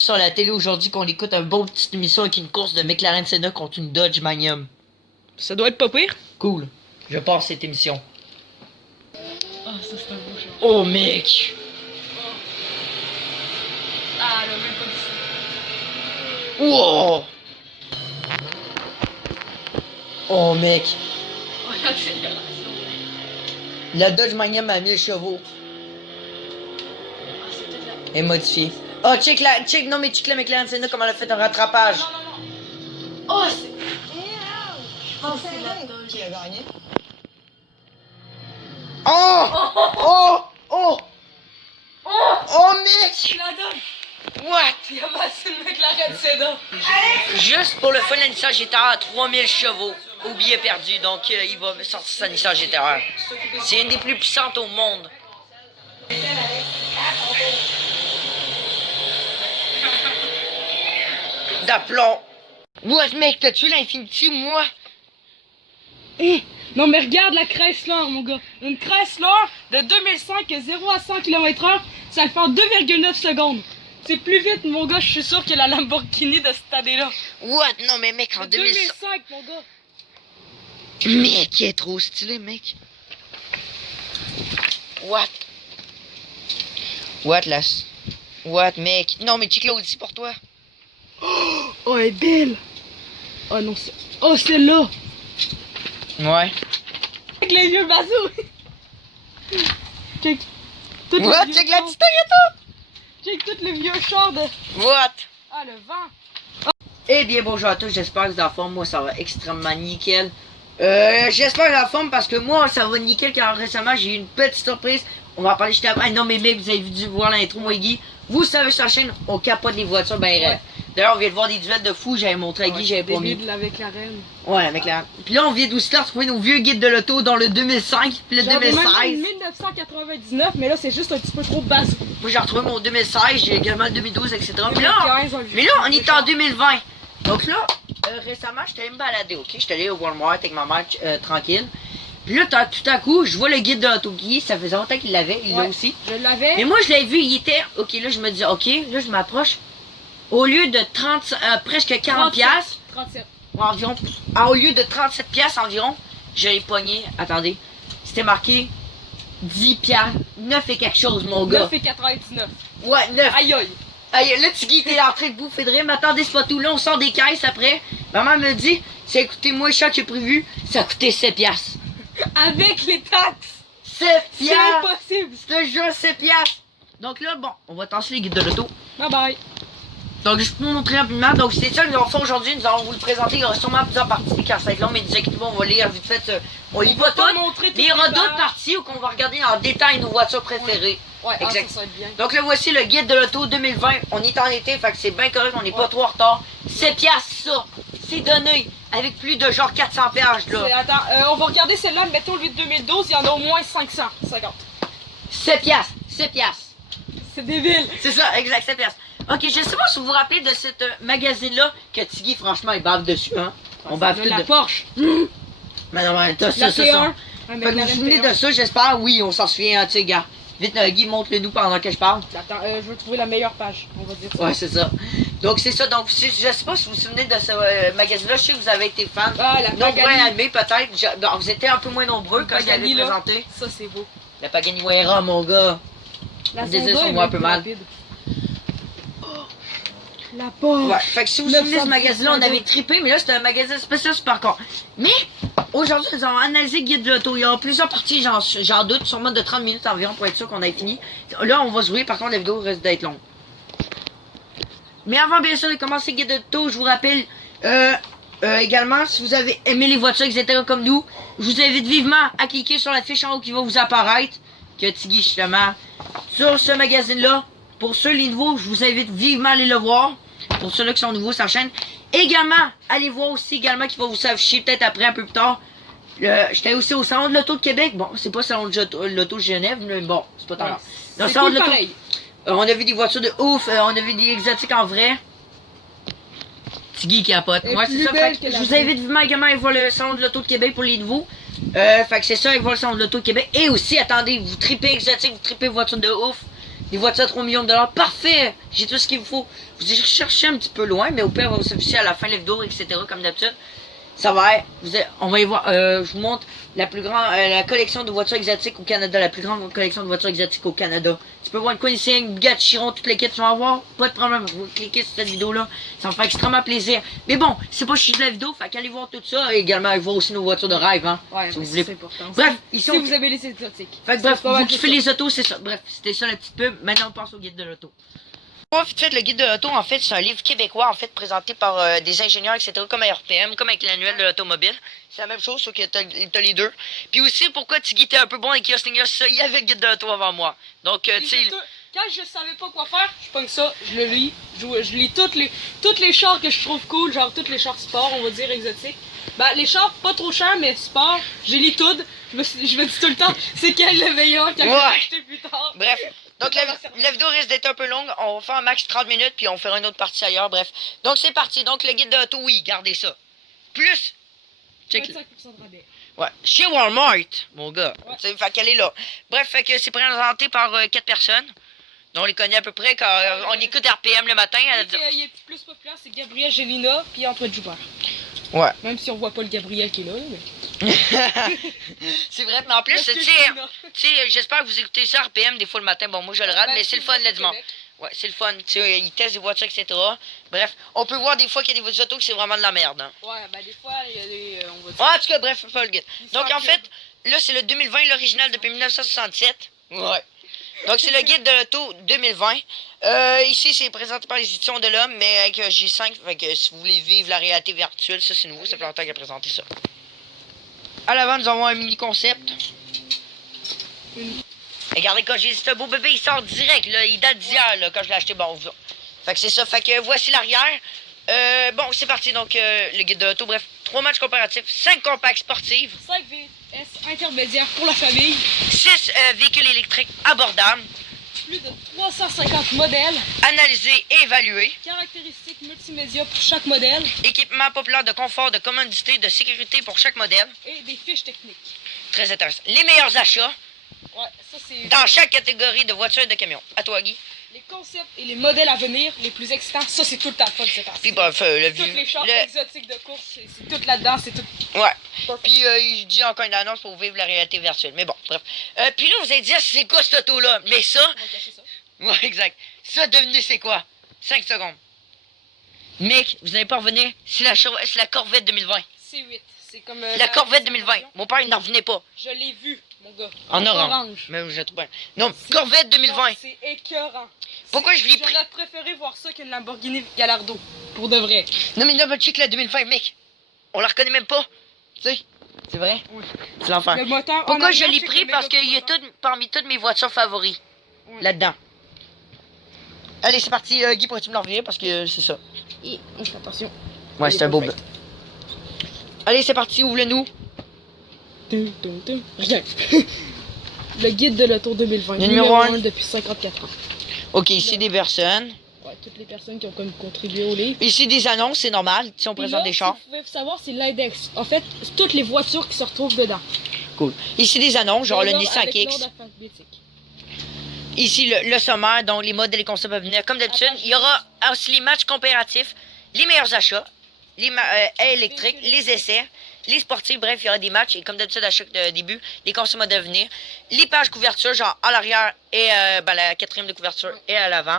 Sur la télé aujourd'hui qu'on écoute un bon petite émission avec une course de McLaren Senna contre une Dodge Magnum. Ça doit être pas pire. Cool. Je pars cette émission. Ah, ça c'est un beau chat. Oh mec! Ah, elle a même pas dit ça. Wow! Oh mec! Oh, l'accélération. La Dodge Magnum a 1000 chevaux. Ah, c'est peut-être la... Et modifiée. Oh check la McLaren Senna comme elle a fait un rattrapage. Non. Oh, c'est... Je pense que c'est la Dodge. Qui a gagné? Oh! Oh! Oh! Oh mec! C'est la Dodge. What? Il a passé le McLaren Senna. Juste pour le fun, la Nissan GT-R a 3000 chevaux. Au billet perdu, donc il va me sortir sa Nissan GT-R. C'est une des plus puissantes au monde. D'aplomb. What mec, t'as tué l'Infinity, moi? Non mais regarde la Chrysler mon gars. Une Chrysler de 2005 0 à 100 km/h, ça le fait en 2,9 secondes. C'est plus vite mon gars, je suis sûr que la Lamborghini de cette année-là. What? Non mais mec, en 2005. 2005 mon gars. Mec, il est trop stylé, mec. What? What, là? What, mec? Non, mais check l'Audi pour toi. Oh elle est belle. Oh non c'est... Oh celle-là. Ouais. Avec les vieux bazous. Check. Toutes les What? vieux Check la chars. petite Toyota. Check tous les vieux chars de... What? Ah le vent. Eh bien, bonjour à tous, j'espère que vous êtes en forme. Moi, ça va extrêmement nickel. J'espère que vous êtes en forme parce que moi, ça va nickel car récemment, j'ai eu une petite surprise. On va en parler juste après. Ah, non, mais mec, vous avez dû voir l'intro, moi et Guy. Vous savez, sur la chaîne, on capote les voitures, ben Ouais. D'ailleurs, on vient de voir des duels de fous. J'avais montré à Guy, j'avais promis. Début de la McLaren. Ouais, avec la. Puis là, on vient aussi de retrouver nos vieux guides de l'auto dans le 2005 puis le J'en ai même 2016. 1999, mais là c'est juste un petit peu trop basse. Moi, j'ai retrouvé mon 2016, j'ai également le 2012, etc. Puis là, 2015, on le mais là, on est en 2020. Donc là, récemment, j'étais allé me balader, ok? J'étais allé au Walmart avec ma mère tranquille. Puis là, tout à coup, je vois le guide de l'auto Guy, ça faisait longtemps qu'il l'avait, il l'a Ouais. aussi. Je l'avais. Mais moi, je l'ai vu, il était. Ok, là, je me dis, ok, là, je m'approche. Au lieu de 30, presque 40 piastres, 37. environ, au lieu de 37 piastres environ, je l'ai pogné, attendez, c'était marqué 10 piastres, 9 et quelque chose, mon gars. 9,99. Ouais, 9. Aïe aïe. Aïe, là, Tiggy, t'es en train de bouffer de rire, mais attendez, c'est pas tout, là, on sort des caisses après. Maman me dit, ça a coûté moins cher que j'ai prévu, ça a coûté 7 piastres. Avec les taxes. 7 C'est piastres! impossible. Je te jure, 7 piastres! Donc là, bon, on va tasser les guides de l'auto. Bye bye. Donc, je peux vous montrer rapidement. Donc, c'est ça que nous allons faire aujourd'hui. Nous allons vous le présenter. Il y aura sûrement plusieurs parties car ça va être long, mais ne vous on va lire vite fait. On lit pas pas tout. montrer Mais il y aura toutes les d'autres pages. parties où on va regarder en détail nos voitures préférées. Ouais, Exact. ça va être bien. Donc, là, voici le guide de l'auto 2020. On est en été, fait que c'est bien correct. On n'est pas trop en retard. 7 piastres, ça. C'est donné. Avec plus de genre 400 pages, là. Attends, on va regarder celle-là. Mettons le 2012, il y en a au moins 550. 7 piastres. 7 piastres. C'est débile. C'est ça, exact, 7 piastres. Ok, je sais pas si vous vous rappelez de cette magazine-là que Tiggy, franchement, il bave dessus, hein. On bave tout la de... Porsche. Mais non, mais t'as La ça. T1. Fait que vous vous souvenez de ça, j'espère? Oui, on s'en souvient, hein, tu sais, gars. Vite, Guy, montre-le nous pendant que je parle. Attends, je veux trouver la meilleure page. On va dire ça. Ouais, c'est ça. Donc, c'est ça. Donc, je sais pas si vous vous souvenez de ce magazine-là. Je sais que vous avez été fan. Ah, la Nombreux Pagani. animés, peut-être. Donc, vous étiez un peu moins nombreux quand je l'avais Pagani, là. présenté. Ça, c'est beau. La Pagani Huayra, mon gars. La Désolé, Zonda on est voit un même peu plus mal. rapide. La Porsche. Ouais, fait que si vous vous souvenez de ce 910 magazine-là, on avait modèles. trippé, mais là, c'était un magazine spécial super con. Mais, aujourd'hui, nous allons analyser Guide de l'auto. Il y aura plusieurs parties, j'en doute, sûrement de 30 minutes environ pour être sûr qu'on ait fini. Là, on va jouer, par contre, la vidéo risque d'être longue. Mais avant, bien sûr, de commencer Guide de l'auto, je vous rappelle, également, si vous avez aimé les voitures, etc., comme nous, je vous invite vivement à cliquer sur la fiche en haut qui va vous apparaître, que Tiggy, justement, sur ce magazine-là. Pour ceux les nouveaux, je vous invite vivement à aller le voir. Pour ceux-là qui sont nouveaux sur la chaîne. Également, allez voir aussi également qui va vous s'afficher peut-être après, un peu plus tard. J'étais aussi au Salon de l'Auto de Québec. Bon, c'est pas le Salon de l'Auto de Genève, mais bon, c'est pas tant grave. Dans le C'est Salon cool de l'Auto, pareil. on a vu des voitures de ouf, on a vu des exotiques en vrai. Tiggy qui capote. Elle est Ouais, c'est plus ça. belle Fait que que je la vous vraie. invite vivement également à aller voir le Salon de l'Auto de Québec pour les nouveaux. Fait que c'est ça, aller voir le Salon de l'Auto de Québec. Et aussi, attendez, vous tripez exotique, vous tripez voiture de ouf. Des voitures à 3 millions de dollars. Parfait! J'ai tout ce qu'il vous faut. Vous allez chercher un petit peu loin, mais au pire, on va s'afficher à la fin, les vidéos, etc. comme d'habitude. Ça va être, on va y voir, je vous montre la plus grande, la collection de voitures exotiques au Canada, la plus grande collection de voitures exotiques au Canada. Tu peux voir une Koenigsegg, une Bugatti Chiron, toutes les kits, tu vas voir, pas de problème, vous cliquez sur cette vidéo-là, ça me fait extrêmement plaisir. Mais bon, c'est pas chier de la vidéo, fait qu'allez voir tout ça, et également allez voir aussi nos voitures de rêve, hein, Ouais, si vous voulez. c'est important. Bref, ici, Si vous avez les exotiques. fait que bref, pas mal vous de kiffez ça. les autos, c'est ça. Bref, c'était ça la petite pub, maintenant on passe au guide de l'auto. Moi, vite fait, le guide de l'auto, en fait, c'est un livre québécois, en fait, présenté par des ingénieurs, etc., comme à RPM, comme avec l'annuel de l'automobile. C'est la même chose, sauf que t'as les deux. Puis aussi, pourquoi Tiggy était un peu bon avec Yostinger, ça, il y avait le guide de l'auto avant moi. Donc, tu sais... Quand je savais pas quoi faire, je pogne ça, je le lis, je lis toutes les chars que je trouve cool, genre toutes les chars sport, on va dire exotiques. Ben, les chars pas trop chers, mais sport, je les lis toutes. Je me dis tout le temps, c'est quel le meilleur quand je vais acheter plus tard. Bref, donc la vidéo risque d'être un peu longue. On va faire un max 30 minutes, puis on fera une autre partie ailleurs. Bref, donc c'est parti. Donc le guide de l'auto, oui, gardez ça. Plus, check. 25% de rabais. Ouais, chez Walmart, mon gars. Ouais. Tu sais, fait qu'elle est là. Bref, fait que c'est présenté par 4 personnes. Donc on les connaît à peu près quand on écoute RPM le matin. Il est plus populaire, c'est Gabriel Gélina, puis Antoine Joubert. Ouais. Même si on voit pas le Gabriel qui est là. Mais... C'est vrai, mais en plus, tu sais, j'espère que vous écoutez ça RPM des fois le matin. Bon, moi je le rate, mais c'est le fun le dimanche. Ouais, c'est le fun. Tu sais, ils testent des voitures, etc. Bref, on peut voir des fois qu'il y a des autos que c'est vraiment de la merde. Hein. Ouais, ben des fois, il y a des. On va dire. Ouais, en tout cas, bref, pas le guide. Donc en fait, là c'est le 2020, l'original depuis 1967. Ouais. Donc c'est le guide de l'auto 2020. Ici c'est présenté par les éditions de l'homme, mais avec J5. Fait que si vous voulez vivre la réalité virtuelle, ça c'est nouveau, ça fait longtemps qu'il a présenté ça. À l'avant, nous avons un mini concept. Regardez, quand j'ai dit ce beau bébé, il sort direct, là, il date d'hier, là, quand je l'ai acheté, bon, fait que c'est ça, fait que voici l'arrière. Bon, c'est parti, donc, le guide de l'auto, bref, 3 matchs comparatifs, 5 compacts sportives, 5 VS intermédiaires pour la famille, 6 véhicules électriques abordables, plus de 350 modèles, analysés et évalués, caractéristiques multimédia pour chaque modèle, équipement populaire de confort, de commodité, de sécurité pour chaque modèle, et des fiches techniques. très intéressant, les meilleurs achats, Ouais, ça c'est... dans chaque catégorie de voitures et de camions. À toi, Guy. Les concepts et les modèles à venir les plus excitants, ça c'est tout le temps fun cette partie. Puis bref, le Toutes les chars le... exotiques de course, c'est tout là-dedans, c'est tout... Ouais. Puis je dis encore une annonce pour vivre la réalité virtuelle. Mais bon, bref. Puis là, vous allez dire, c'est quoi cette auto-là? Mais ça... On va cacher ça. Ouais, exact. Ça, devinez c'est quoi? 5 secondes. Mec, vous n'allez pas revenir. C'est la Corvette 2020. C8, c'est comme... La Corvette 2020. Mon père, il n'en revenait pas. Je l'ai vu, mon gars. En orange. Mais je trouve bien. Non, Corvette 2020. C'est écœurant. Pourquoi je l'ai pris? J'aurais préféré voir ça qu'une Lamborghini Gallardo. Pour de vrai. Non, mais double check la 2020, mec. On la reconnaît même pas. Tu sais, c'est vrai? Oui. C'est l'enfer. Le moteur... Pourquoi en je arrière, l'ai c'est pris? le Parce méga qu'il est moteur. parmi toutes mes voitures favoris. Ouais. Là-dedans. Allez, c'est parti. Guy, pourrais-tu me le revirer? Parce que c'est ça. Et on fait attention. Ouais, Il est c'est un beau bleu. perfect. Allez, c'est parti. Ouvre-le-nous. Regarde. Le guide de l'auto 2020. Le numéro un. depuis 54 ans. Ok, ici des personnes. Ouais, toutes les personnes qui ont comme contribué au livre. Ici des annonces, c'est normal. Si on Puis présente là, des chars. si vous pouvez savoir, c'est l'index. En fait, c'est toutes les voitures qui se retrouvent dedans. Cool. Ici des annonces, genre le L'ordre Nissan avec Kicks. l'ordre alphabétique. Ici le sommaire, donc les modèles et les concepts à venir. Comme d'habitude, il y aura aussi les matchs comparatifs, les meilleurs achats, les électriques, les essais, les sportifs. Bref, il y aura des matchs. Et comme d'habitude, à chaque début, les concepts à venir. Les pages couverture, genre à l'arrière et la quatrième de couverture et à l'avant.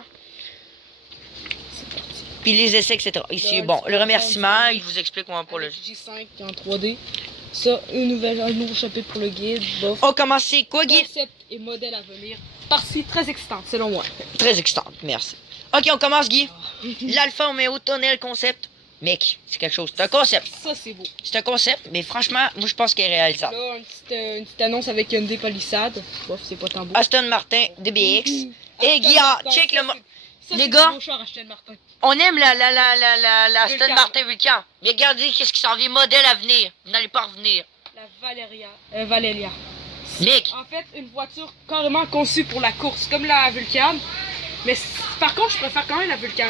Puis les essais, etc. Ici, Là, bon, tu le peux remerciement, prendre- il vous explique comment pour le... Avec J5 en 3D. Ça, un nouveau chapitre pour le guide. Bof. On commence, c'est quoi, Guy? Concept et modèle à venir. Partie très excitante, selon moi. Très extante, merci. Ok, on commence, Guy. L'Alfa Romeo Tunnel Concept. Mec, c'est quelque chose. C'est un concept. Ça, c'est beau. C'est un concept, mais franchement, moi je pense qu'il est réalisable. Là, une petite annonce avec Hyundai Palisade. Bof, c'est pas tant beau. Aston Martin DBX. Mhm. Et Guy, check le... Les gars, Martin. on aime la Aston Vulcan. Martin Vulcan. Mais regardez qu'est-ce qui s'en vient, modèle à venir. Vous n'allez pas revenir. La Valeria. Mec, En fait, une voiture carrément conçue pour la course, comme la Vulcan. Mais par contre, je préfère quand même la Vulcan.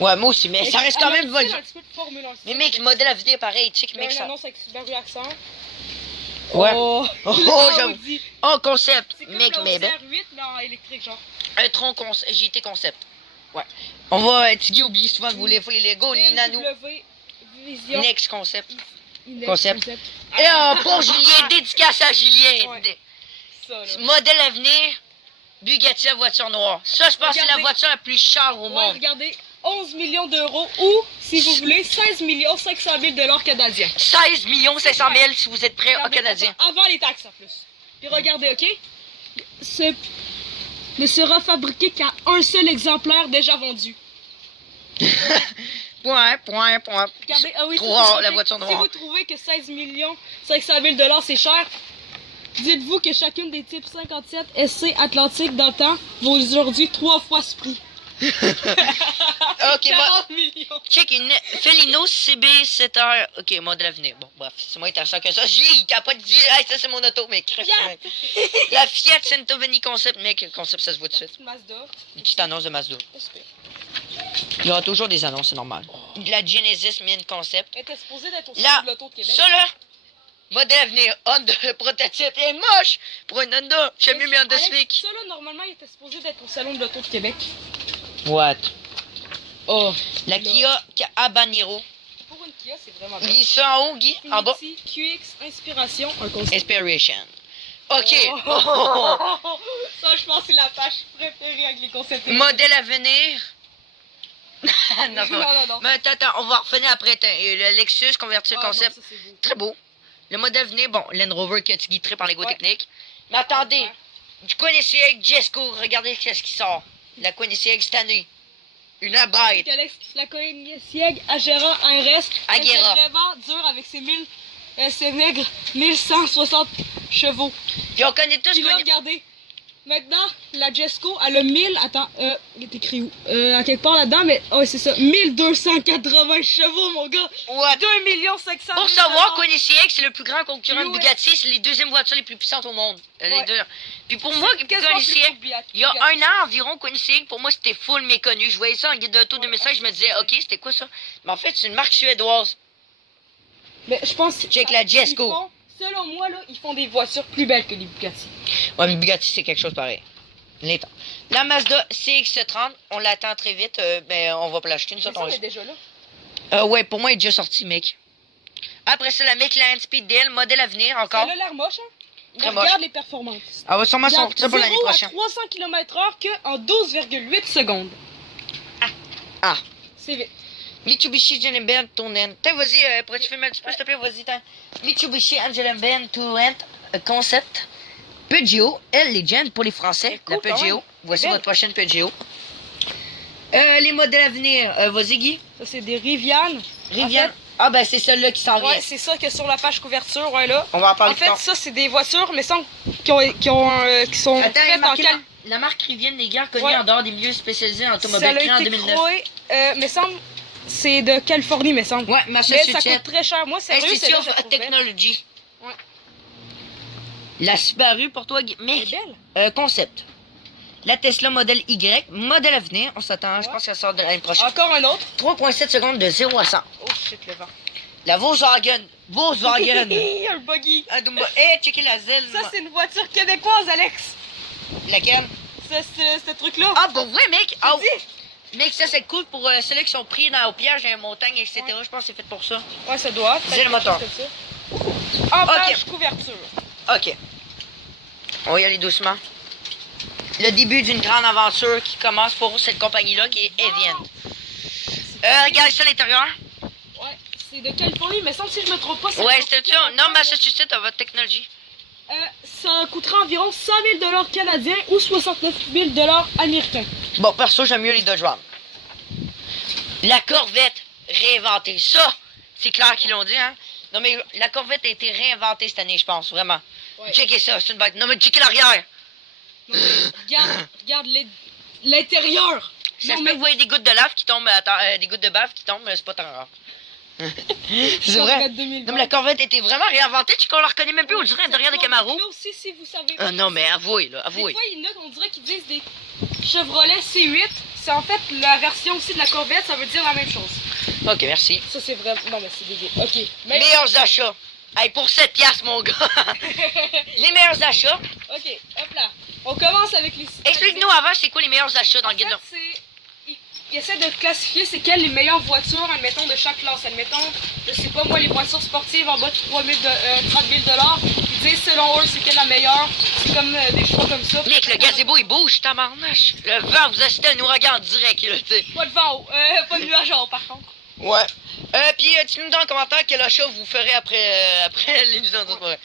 ouais, moi aussi, mais ça reste quand même vol. Un petit peu de Formule 1. Mais mec, modèle à venir pareil, check, Il y a mec, une ça. annonce avec Subaru Accent. Ouais. Oh, Oh, j'avoue. Audi. Oh, concept, C'est comme mec, le mais ben. R8, mais en électrique, genre. Un tronc JT Concept. Ouais. On va, Tiggy oublie souvent de vous les Lego, ni Nanou. BMW Vision. Next Concept. Next Concept. Et pour Julien, dédicace à Julien. Ouais. Ça, là. Modèle à venir, Bugatti la voiture noire. Ça, je pense que c'est la Regardez. voiture la plus chère au Ouais, monde. regardez, 11 millions d'euros ou, si vous voulez, 16 millions 500 000 $ canadiens. 16 500 000 si vous êtes prêts au Regardez, Canadien. Avant les taxes en plus. Puis regardez, ok? Ce ne sera fabriqué qu'à un seul exemplaire déjà vendu. Point. Regardez, ah oui, Trop ça, c'est rare, la fait. voiture Si noire. vous trouvez que 16 millions 500 000 $ c'est cher, dites-vous que chacune des types 57 SC Atlantique dans le temps vaut aujourd'hui 3 fois ce prix. Ok, 40 millions. check une Felino CB7R. Ok, modèle à venir. Bon, bref, c'est moins intéressant que ça. Il capote dit, hey, ça c'est mon auto, mais crève. La Fiat Centoveni Concept, mec, concept, ça se voit tout de suite. Mazda. Une petite annonce de Mazda. Super. Il y aura toujours des annonces, c'est normal. La Genesis Mine Concept. Elle était supposée d'être au Là, salon de l'auto de Québec. ça là, modèle à venir, Honda prototype, est moche pour une Honda. J'aime mieux mes Honda Civic. Ça là, normalement, il était supposé d'être au salon de l'auto de Québec. What? Oh. La Kia Habanero. Pour une Kia, c'est vraiment bien. Lis ça en haut, Guy, en bas. Infiniti QX Inspiration, un concept. Inspiration. Ok. Oh. Ça, je pense que c'est la page préférée avec les concepts. Modèle à venir. non, non. Mais attends, on va revenir après. Le Lexus convertible Ah, concept. non, ça, c'est beau. Très beau. Le modèle à venir, bon, Land Rover qui a guitré par les Ouais. techniques. Mais attendez, Ouais. du Koenigsegg Jesco, regardez qu'est-ce qui sort. La Koenigsegg cette année. Une bête. Alex, la Koenigsegg Agera RS. Agera. C'est vraiment dur avec ses maigres 1160 chevaux. Puis on connaît tous Puis là, regardez. Maintenant, la Jesco, elle a 1000. Attends, il est écrit où? À quelque part là-dedans, mais. Oh, c'est ça. 1280 chevaux, mon gars. What? 2 500 000 Pour savoir, $. Koenigsegg, c'est le plus grand concurrent de US. Bugatti. C'est les deuxièmes voitures les plus puissantes au monde. Les Ouais. deux. Puis pour moi, Quasiment plus Koenigsegg, que Bugatti. il y a un an environ, Koenigsegg, pour moi, c'était full méconnu. Je voyais ça en guide d'auto 2005, je me disais, ok, c'était quoi ça? Mais en fait, c'est une marque suédoise. Mais je pense. Check la Jesco. ils font- Selon moi, là, ils font des voitures plus belles que les Bugatti. Ouais, mais Bugatti, c'est quelque chose pareil. L'état. La Mazda CX-30, on l'attend très vite, mais on va pas l'acheter, nous Mais autres, ça, on elle est déjà là. ouais, pour moi, il est déjà sorti, mec. Après ça, la McLaren Speedtail, modèle à venir encore. Elle a l'air moche, hein? Très Mais regarde moche. les performances. Elle va sûrement Regarde, sortir pour l'année 0 à prochaine. 300 km/h qu'en 12,8 secondes. Ah. C'est vite. Mitsubishi Angelenben Touran. T'as, vas-y, pourrais-tu filmer un petit peu, s'il te plaît, vas-y, t'as. Mitsubishi Angelenben Touran Concept. Peugeot, Legend pour les Français, Cool, la quand Peugeot. même. Voici Belle. votre prochaine Peugeot. Les modèles à venir, vas-y, Guy. Ça, c'est des Rivian. Rivian. Ah, ben, c'est celle-là qui s'en vient. Ouais, c'est ça qu'il y a sur la page couverture, ouais, là. On va en parler En plus fait, tard. ça, c'est des voitures, mais sans qui sont Attends, il y a faites en marqué cal... la marque Rivian, les gars, connue Ouais. en dehors des milieux spécialisés en Ça automobile, a créée en été 2009. créé, mais semble, c'est de Californie, mais semble. Ouais, Mais ça Massachusetts. coûte très cher. Moi, sérieux, Institute celle-là, je la of trouve belle. Technology. Ouais. La Subaru pour toi, Guy. Elle Mais, est belle. concept. La Tesla modèle Y, modèle à venir, on s'attend, je Ouais. pense qu'elle sort de l'année prochaine. Encore un autre. 3,7 secondes de 0 à 100. Oh shit, le vent. La Volkswagen. Volkswagen. Un buggy. Ah, Dumba. Eh, checker la zèle. Ça, c'est une voiture québécoise, Alex. Laquelle? Ce truc-là. Ah, pour vrai, mec? Ah, Dis. mec, ça, c'est cool pour ceux-là qui sont pris au piège dans les montagnes, etc. Ouais. Je pense que c'est fait pour ça. Ouais, ça doit. Dis le moteur. En Ok. page couverture. Ok. On va y aller doucement. Le début d'une grande aventure qui commence pour cette compagnie-là, qui est Evian. Regarde ça à l'intérieur. Ouais, c'est de Californie, mais sans si je me trompe pas. Ouais, c'était ça. Non, Massachusetts, à votre technologie. Ça coûtera environ 100 000 $ canadiens ou 69 000 $ américains. Bon, perso, j'aime mieux les Dodge Ram. La Corvette réinventée. Ça, c'est clair qu'ils l'ont dit, hein. Non, mais la Corvette a été réinventée cette année, je pense, vraiment. Ouais. Checkez ça, c'est une bête. Non, mais checkez l'arrière. Non, mais regarde l'intérieur. Ça Non, se peut mais- que vous voyez des gouttes de lave qui tombent, des gouttes de bave qui tombent, mais c'est pas tant grave. C'est vrai. Corvette 2020. Non, mais la Corvette a été vraiment réinventée, tu qu'on la reconnaît même plus, on dirait derrière des Camaro. Là aussi, si vous savez. Non, mais avouez, là, Des avouez. fois, il y en a qu'on dirait qu'ils disent des Chevrolet C8. C'est en fait la version aussi de la Corvette, ça veut dire la même chose. Ok, merci. Ça, c'est vrai. Non, mais c'est dégueu. Ok. Mais Meilleurs achats. Hey, pour 7 piastres, mon gars. Les meilleurs achats. Ok, hop là. On commence avec les... Explique-nous avant, c'est quoi les meilleurs achats dans le guide? Il essaie de classifier c'est quelles les meilleures voitures, admettons, de chaque classe. Admettons, je sais pas moi, les voitures sportives en bas de 30 000 $. Ils disent selon eux c'est quelle la meilleure. C'est comme des choix comme ça. Mec, le gazebo il bouge, tabarnache. Le vent, vous assistez à un ouragan en direct, là, tu sais. Pas de vent, pas de nuage en haut, par contre. Ouais. Puis, dis-nous dans les commentaires quel achat vous ferez après l'émission. Ouais.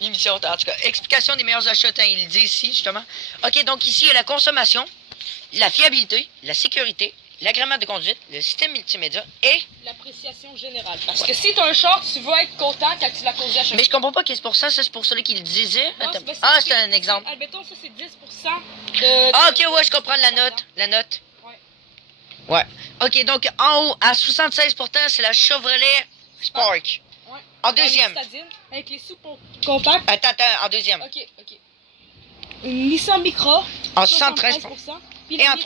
L'émission, en tout cas. Explication des meilleurs achats, il le dit ici, justement. Ok, donc ici, il y a la consommation, la fiabilité, la sécurité, l'agrément de conduite, le système multimédia et... l'appréciation générale. Parce que si tu as un char, tu vas être content quand tu l'as conduit à chaque fois. Mais je comprends pas qu'est-ce pour ça c'est pour celui qui le disait. Non, C'est un exemple. Admettons, ça c'est 10% de... Ah, ok, ouais, je comprends la note. La note. Ouais. Ok, donc en haut, à 76%, c'est la Chevrolet Spark. Ouais. En deuxième. Avec les sous compacts. Attends, en deuxième. Ok. Une Nissan Micra. En 73%. Puis Et la en...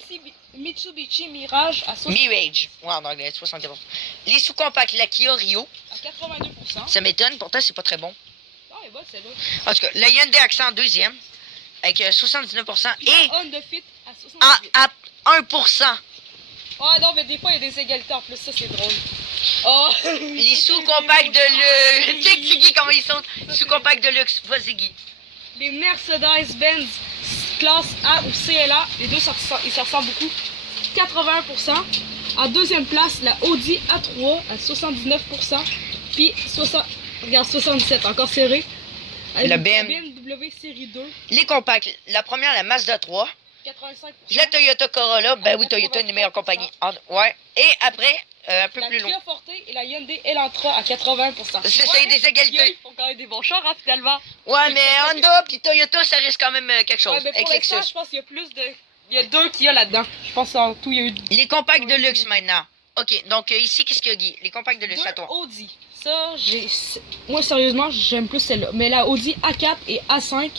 Mitsubishi Mirage à 60%. Mirage. Ouais, en anglais, 74%. Les sous-compacts, la Kia Rio. À 82%. Ça m'étonne, pourtant, c'est pas très bon. Ah, elle est bonne, celle-là. En tout cas, la Hyundai Accent en deuxième. Avec 79%. Puis Et la Honda Fit à 78%. à 1%. Ah non, mais des fois, il y a des égalités en plus, ça c'est drôle. Oh. Les sous-compacts de luxe. Check Guy comment ils sont. Sous-compacts de luxe. Vas-y Guy. Les Mercedes-Benz classe A ou CLA, les deux ils se ressemblent beaucoup. 81%. En deuxième place, la Audi A3 à 79%. Puis 77, encore serré. La BMW série 2. Les compacts. La première, la Mazda 3. 85%. La Toyota Corolla, ben oui, Toyota est une des meilleures compagnies. Ouais. Et après, un peu plus La loin. Kia Forte et la Hyundai Elantra à 80%. C'est des égalités. Ils font quand même des bons chars, hein, finalement. Ouais, mais Honda puis Toyota, ça reste quand même quelque chose. Ouais, mais avec pour l'instant, Lexus. je pense qu'il y a plus de... Il y a deux Kia là-dedans. Je pense en tout, il y a eu... Les compacts de luxe maintenant. Ok, donc ici, qu'est-ce qu'il y a, Guy? Les compacts de luxe, à toi. Audi. Ça, moi, sérieusement, j'aime plus celle-là. Mais la Audi A4 et A5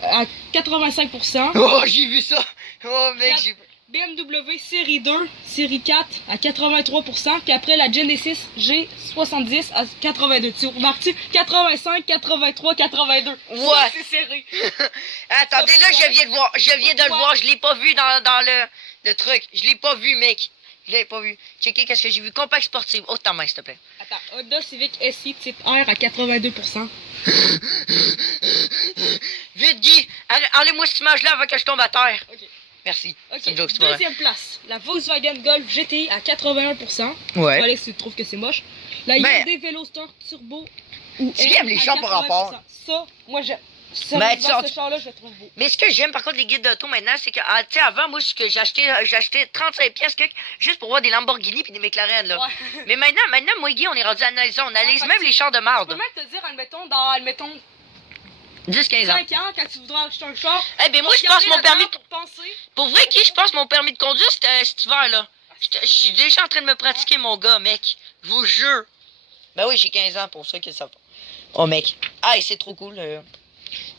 à 85%. Oh, j'ai vu ça. Oh, mec, j'ai... BMW série 2, série 4 à 83%. Puis après, la Genesis G70 à 82. Tu remarques-tu? 85, 83, 82. Ouais. C'est serré. Attendez, là, je viens de voir. Je viens de le voir. Je l'ai pas vu dans le truc. Je l'ai pas vu, mec. Je l'ai pas vu. Checker qu'est-ce que j'ai vu. Compact sportif. Oh, ta main, s'il te plaît. Attends, Honda Civic SI type R à 82%. Vite, Guy. Enlève-moi cette image-là avant que je tombe à terre. Ok. Merci. Ok, C'est une joke, c'est pas vrai. deuxième place, la Volkswagen Golf GTI à 81%. Ouais. Alex, tu trouves que c'est moche. La Ben- Hyundai Veloster Turbo ou Tu aimes les chars par rapport. Ça, moi j'aime. Ben, tu Ce char-là, je le trouve beau. Mais ce que j'aime par contre des guides d'auto maintenant, c'est que, tu sais, avant, moi, ce que j'achetais 35 pièces juste pour voir des Lamborghini puis des McLaren, là. Ouais. Mais maintenant, moi, Guy, on est rendu à analyser. On analyse même les chars de Je peux marde. même te dire, admettons, 10-15 ans. 5 ans, quand tu voudras acheter un char. Eh ben, moi, je passe mon permis. Pour penser. Pour vrai, Guy, je passe mon permis de conduire cet hiver, là. Je suis déjà en train de me pratiquer, mon gars, mec. Je vous jure. Ben oui, j'ai 15 ans pour ceux qui le savent pas. Oh, mec. Ah, c'est trop cool.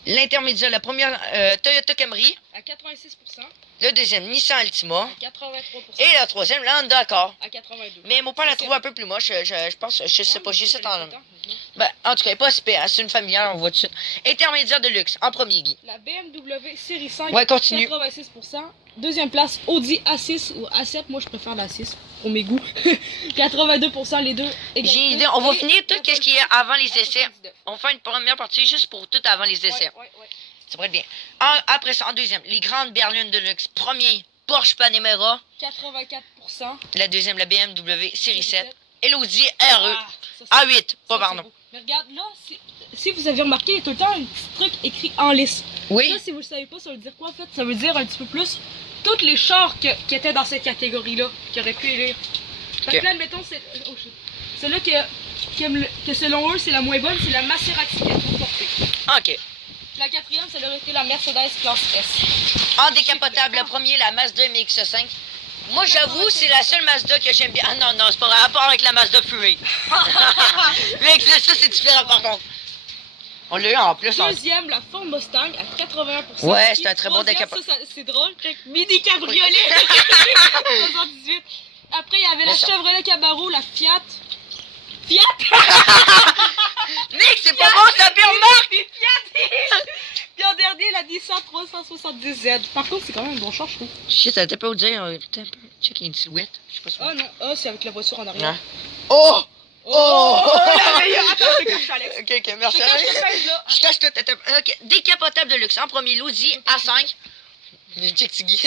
L'intermédiaire, la première, Toyota Camry. À 86%. Le deuxième, Nissan Altima. À 83%. Et la troisième, la Honda Accord. À 82%. Mais mon père l'a trouvé un peu plus moche. Je pense, je sais pas, j'ai 7 ans. Ben, en tout cas, pas super. C'est une familiale, on voit tout de suite. Intermédiaire de luxe, en premier, Guy. La BMW série 5, Ouais, continue. 86%. Deuxième place, Audi A6 ou A7. Moi, je préfère la A6 pour mes goûts. 82%, les deux. J'ai une idée. On va Et finir tout ce qui est avant les à essais. 79. On fait une première partie juste pour tout avant les essais. Ouais. Ça pourrait être bien. Après ça, en deuxième, les grandes berlines de luxe. Premier, Porsche Panamera. 84%. La deuxième, la BMW série 7. Et l'Audi RE. Ah, ça, c'est- A8, ça, pas c'est pardon. beau. Mais regarde, là, si vous avez remarqué, il y a tout le temps un petit truc écrit en lisse. Oui. Ça, si vous le savez pas, ça veut dire quoi en fait? Ça veut dire un petit peu plus tous les chars qui étaient dans cette catégorie-là, qui auraient pu élire. Fait Ok. que là, admettons, celle-là que selon eux, c'est la moins bonne, c'est la Maserati qui a tout porté. OK. La quatrième, ça aurait été la Mercedes classe S. En décapotable, le premier, la Mazda MX-5. Moi, j'avoue, c'est la seule Mazda que j'aime bien. Ah non, c'est pas vrai, rapport avec la Mazda Fury. Mec, ça, c'est différent par contre. On l'a eu en plus. Deuxième, la Ford Mustang à 81%. Ouais, Puis c'est un très bon troisième, décapotable. ça, c'est drôle, check, mini cabriolet. 78. Après, il y avait la Mais ça- Chevrolet Camaro, la Fiat! Nick, c'est pas bon, c'est la pire marque! Puis Fiat! Puis en dernier, la Nissan 370Z. Par contre, c'est quand même un bon char, je trouve. Shit, t'as pas où dire, check une silhouette, je sais pas si... Ah non, ah, c'est avec la voiture en arrière. Non. Oh! Oh! La meilleure! Attends, je te cache, Alex. Ok, merci. Je te cache le pèse, là. Je cache tout. Ok, décapotable de luxe. En premier, l'Audi A5. Check Tiggy.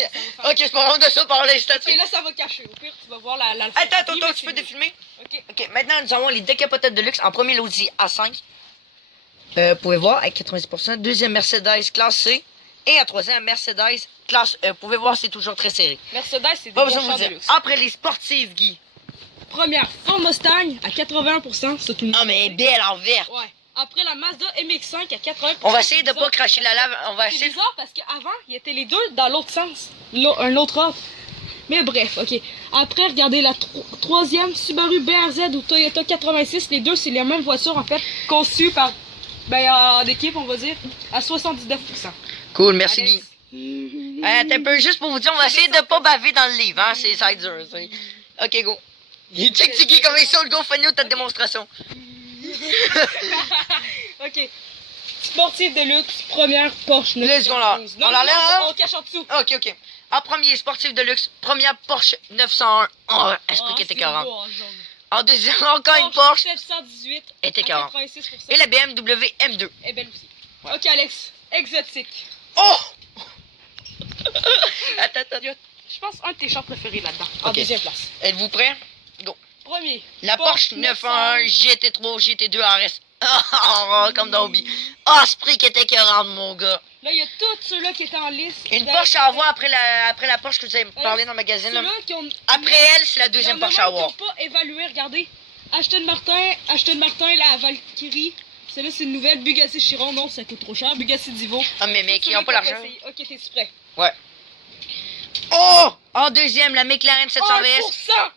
Ok, c'est pas grave de ça par l'instant. Et là, ça va cacher. Au pire, tu vas voir la Attends, Toto, tu peux défilmer? Ok. Ok, maintenant nous avons les décapotables de luxe. En premier, l'Audi A5. Vous pouvez voir, avec 90%. Deuxième, Mercedes classe C. Et en troisième, Mercedes classe E. Vous pouvez voir, c'est toujours très serré. Mercedes, c'est des Pas bons besoin de chars vous de dire. luxe. Après les sportives, Guy. Première, Ford Mustang à 81%. C'est une... Ah, mais belle en vert. Ouais. Après la Mazda MX-5 à 80%. On va essayer de C'est pas bizarre. cracher la lave. On va C'est essayer. bizarre parce qu'avant, ils étaient les deux dans l'autre sens. Un autre offre. Mais bref, ok. Après, regardez la troisième Subaru BRZ ou Toyota 86. Les deux, c'est les mêmes voitures en fait, conçues par. En équipe, on va dire, à 79%. Cool, merci Alex. Guy. Attends un peu, juste pour vous dire, on va essayer de pas baver dans le livre, hein, c'est ça dur, c'est... Ok, go. Check Tiggy comme ils sont, le go, fais-nous ta démonstration. Ok. Sportif de luxe, première Porsche 911. Let's go, là. Non, On l'enlève, hein? on cache en dessous. Ok. En premier, sportif de luxe, première Porsche 901. Oh, esprit qui était 40. En deuxième, encore une Porsche 718 était à 40. 86%. Et la BMW M2. est belle aussi. Ok, Alex. Exotique. Oh! Attends. Je pense un de tes chars préférés là-dedans. En Ok. deuxième place. Êtes-vous prêts? Premier. La Porsche 911 GT3 GT2 RS. Oh, comme dans Obi. Oh, esprit qui était 40, mon gars. Là, il y a tous ceux-là qui étaient en liste. Une Porsche à avoir après la Porsche que vous avez parlé dans le magazine. là. Ceux-là qui ont... Après elle, c'est la deuxième Porsche à avoir. Ils n'ont pas évalué, regardez. Aston Martin, la Valkyrie. Celle-là, c'est une nouvelle. Bugatti Chiron, non, ça coûte trop cher. Bugatti Divo. Ah, mais mec, ils Ceux-là n'ont pas qui l'argent. essayé. Ok, t'es prêt? Ouais. Oh! En deuxième, la McLaren 700 VS. 1%!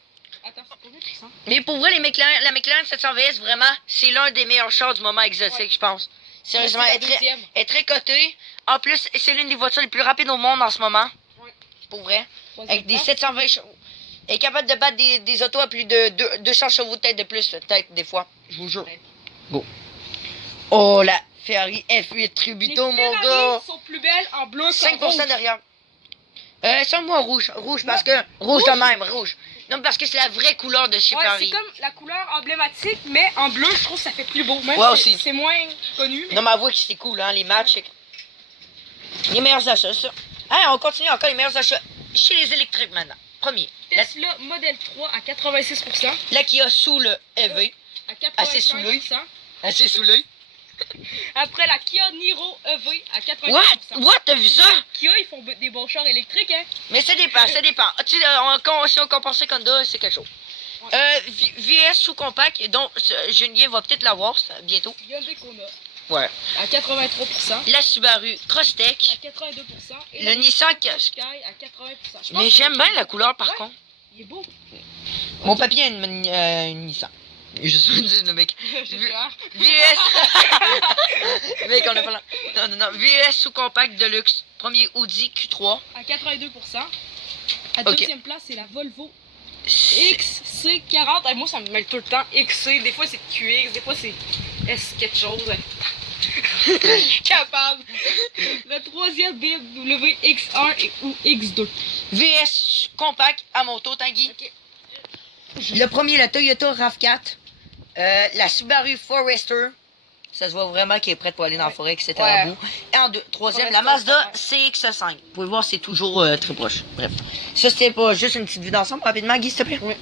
Attends, c'est combien de pourcents? Mais pour vrai, la McLaren 700 VS, vraiment, c'est l'un des meilleurs chars du moment exotique, Ouais. je pense. Sérieusement, C'est la elle est très- deuxième. elle est très cotée. En plus, c'est l'une des voitures les plus rapides au monde en ce moment. Ouais. Pour vrai. Troisième Avec des place. 720 chevaux. Elle est capable de battre des autos à plus de 200 chevaux de tête de plus, peut-être, des fois. Je vous jure. Ouais. Go. Oh, la Ferrari F8 Les Tribito, mon Ferrari gars. sont plus belles en bleu qu'en 5% rouge. derrière. Seulement rouge. Rouge parce que. Rouge de même, rouge. Non, parce que c'est la vraie couleur de chez Ouais, Ferrari. c'est comme la couleur emblématique, mais en bleu, je trouve que ça fait plus beau. Même Ouais, si aussi. c'est moins connu. Mais... Non, mais avouez que c'est cool, hein, les matchs. Les meilleurs achats, ça. Hein, on continue encore les meilleurs achats chez les électriques maintenant. Premier, Tesla Model 3 à 86%. la Kia sous le EV, À Assez sous l'œil. 85%. assez sous l'œil. Après la Kia Niro EV à 85%. What? T'as vu ça? Kia, ils font des bons chars électriques, hein. Mais ça dépend. Tu sais, si on compare ça Honda, c'est quelque chose. Ouais. VS sous-compact, donc Julien va peut-être l'avoir bientôt. Hyundai Kona Ouais. à 83%. La Subaru À Crosstech, 82%. Et le la Nissan Qashqai à 80%. Je pense Mais que- j'aime bien la couleur par Ouais. contre. Il est beau. Mon papy a une Nissan. Je suis le mec. J'ai peur. VS. Mec, on a pas là. Non. VS sous-compact de luxe. Premier Audi Q3. À 82%. À Ok. deuxième place, c'est la Volvo XC40. Moi, ça me mêle tout le temps. XC, des fois c'est QX, des fois c'est S quelque chose. Capable. La troisième BMW X1 ou X2. VS compact à moto, Tanguy. Ok. Le premier, la Toyota RAV4. La Subaru Forester. Ça se voit vraiment qu'elle est prête pour aller dans la forêt, etc. Ouais. Beau. Et en troisième, Forester, la Mazda ouais. CX5. Vous pouvez voir, c'est toujours très proche. Bref. Ça, c'était pas juste une petite vue d'ensemble. Rapidement, Guy, s'il te plaît. Oui.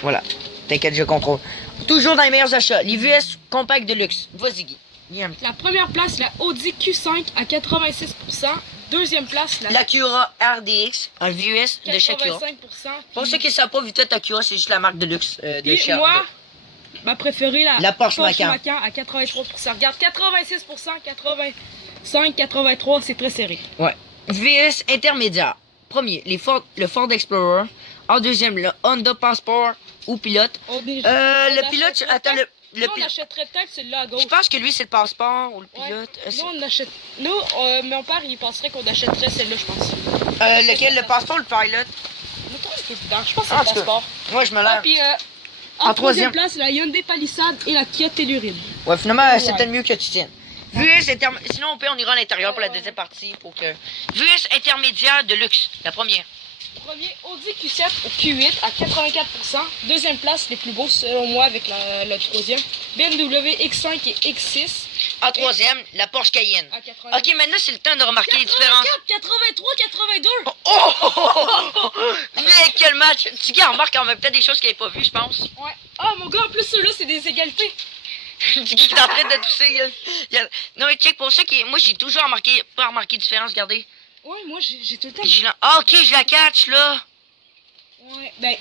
Voilà. T'inquiète, je contrôle. Toujours dans les meilleurs achats. Les VS compact de luxe. Vas-y, Guy. Viens. La première place, la Audi Q5 à 86%. Deuxième place, la L'Acura RDX, un VUS de chez Acura. 85%. Pour ceux qui ne savent pas, vite fait, Acura, c'est juste la marque de luxe de Puis chez moi, ma préférée, La Porsche Macan. Macan à 83%. Regarde, 86%, 85, 83, c'est très serré. Ouais. VS intermédiaire. Premier, le Ford Explorer. En deuxième, le Honda Passport ou pilote. Le pilote, attends, le Nous, on pilote. achèterait peut-être celui-là à gauche. Je pense que lui, c'est le Passport ou le Ouais. pilote. Nous, on achète. Nous, mon père, il penserait qu'on achèterait celle-là, je pense. Lequel, le Passport ou le Pilot? Nous, on est dedans. Je pense que c'est En le tout cas. passeport. Moi, je me Ah, lève. puis En troisième place, la Hyundai Palisade et la Kia Telluride. Ouais, finalement, c'est Ouais. peut-être mieux que tu tiennes. VUS intermédiaire. Sinon, on ira à l'intérieur pour la deuxième partie. Pour que... VUS intermédiaire de luxe, la première. Premier, Audi Q7 au Q8 à 84%. Deuxième place, les plus beaux selon moi avec le troisième. BMW X5 et X6 En troisième, la Porsche Cayenne. à 80. Ok, maintenant, c'est le temps de remarquer les différences. 83, 82. Oh, oh, oh, oh, oh. Mais quel match! Tu gars, remarque en même temps des choses qu'il n'avait pas vues, je pense. Ouais. Ah, mon gars, en plus, ceux-là, c'est des égalités. Tu qui est en train de tousser. Non, mais check pour ça qui. Moi, j'ai toujours pas remarqué de différence, regardez. Ouais, moi, j'ai tout le temps. Ah, ok, je la catch, là. Ouais, ben,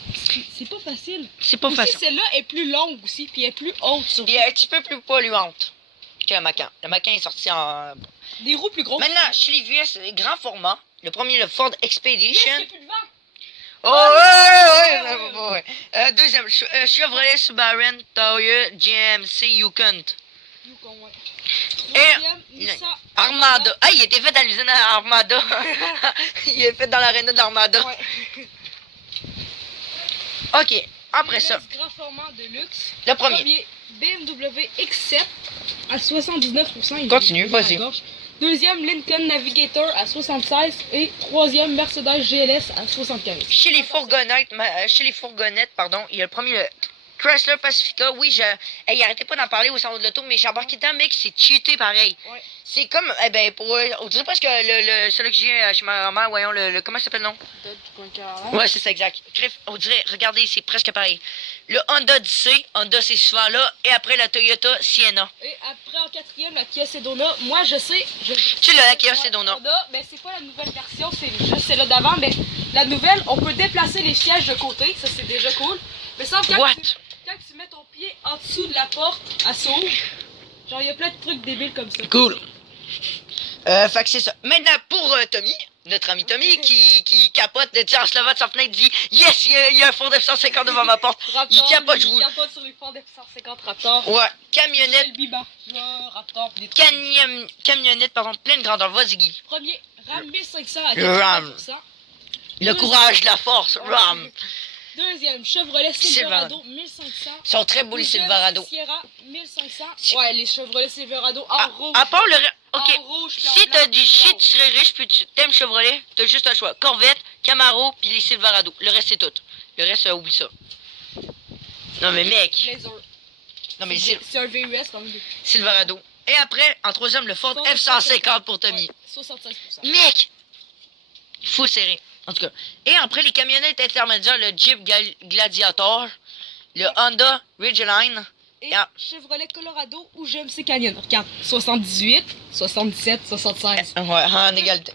c'est pas facile. C'est pas Aussi, facile. celle-là est plus longue aussi, puis elle est plus haute sur Et un petit peu plus polluante que le Macan. Le Macan est sorti en. des roues plus grosses. Maintenant, chez les VUS, grand format. Le premier, le Ford Expedition. Il y a plus de vent. Oh, ouais. Deuxième, Chevrolet Subaru Toyota GMC Yukon. Yukon, ouais. Et Troisième, Nissan Armada. Ah, il était fait dans l'usine à Armada. Il est fait dans l'aréna d'Armada. Ouais. Ok, après ça, VUS grand format de luxe. le premier. BMW X7 à 79%. il Continue, est dans la vas-y. gorge. Deuxième, Lincoln Navigator à 76. Et troisième, Mercedes GLS à 75. Chez les fourgonnettes, pardon, il y a le premier, le Chrysler Pacifica. Oui, hey, arrêtez pas d'en parler au salon de l'auto, mais j'ai embarqué dedans, mec, c'est cheaté pareil. Ouais. C'est comme, eh ben, on dirait presque celui que j'ai chez ma maman, voyons, comment ça s'appelle, non? Dodge Conqueror. Ouais, c'est ça, exact. Bref, on dirait, regardez, c'est presque pareil. Le Honda Odyssey, Honda, c'est souvent là, et après la Toyota Sienna. Et après en quatrième, la Kia Sedona. Moi, je sais. Tu l'as, la Kia Sedona. Ben, c'est pas la nouvelle version, c'est juste celle-là d'avant. Mais la nouvelle, on peut déplacer les sièges de côté. Ça, c'est déjà cool. Mais ça, quand tu mets ton pied en dessous de la porte, elle s'ouvre. Genre, il y a plein de trucs débiles comme ça. Cool. Fait que c'est ça. Maintenant, pour Tommy, notre ami Tommy, qui capote, en se levant de sa fenêtre, dit yes, il y a un Ford F-150 devant ma porte. Raptor, Il capote, je vous. Il capote sur les Ford F-150 Raptor. Ouais, camionnette, Shelby Barca, Raptor, des trucs comme ça. camionnette, pardon, pleine grandeur. Vas-y, Guy. Premier, Ram 1500 à Le Ram. 80%. Le courage, la force, Ram. Deuxième, Chevrolet Silverado 1500. Ils sont très beaux, les Deuxième, Silverado. Sierra 1500. Ouais, les Chevrolet Silverado en rouge. À part le. Ok. En rouge, puis en Si t'as blanc. dit shit, tu serais riche, puis tu t'aimes Chevrolet, t'as juste un choix. Corvette, Camaro, puis les Silverado. Le reste, c'est tout. Le reste, oublie ça. Non, mais mec. Blazer. Non, mais C'est un VUS comme deux. Silverado. Et après, en troisième, le Ford F-150 pour Tommy. Ouais, 76%. Mec! Faut serrer. En tout cas. Et après, les camionnettes intermédiaires, le Jeep Gladiator, le Honda Ridgeline. Et Ah. Chevrolet Colorado ou GMC Canyon. Regarde, 78, 77, 76. Ouais, en égalité.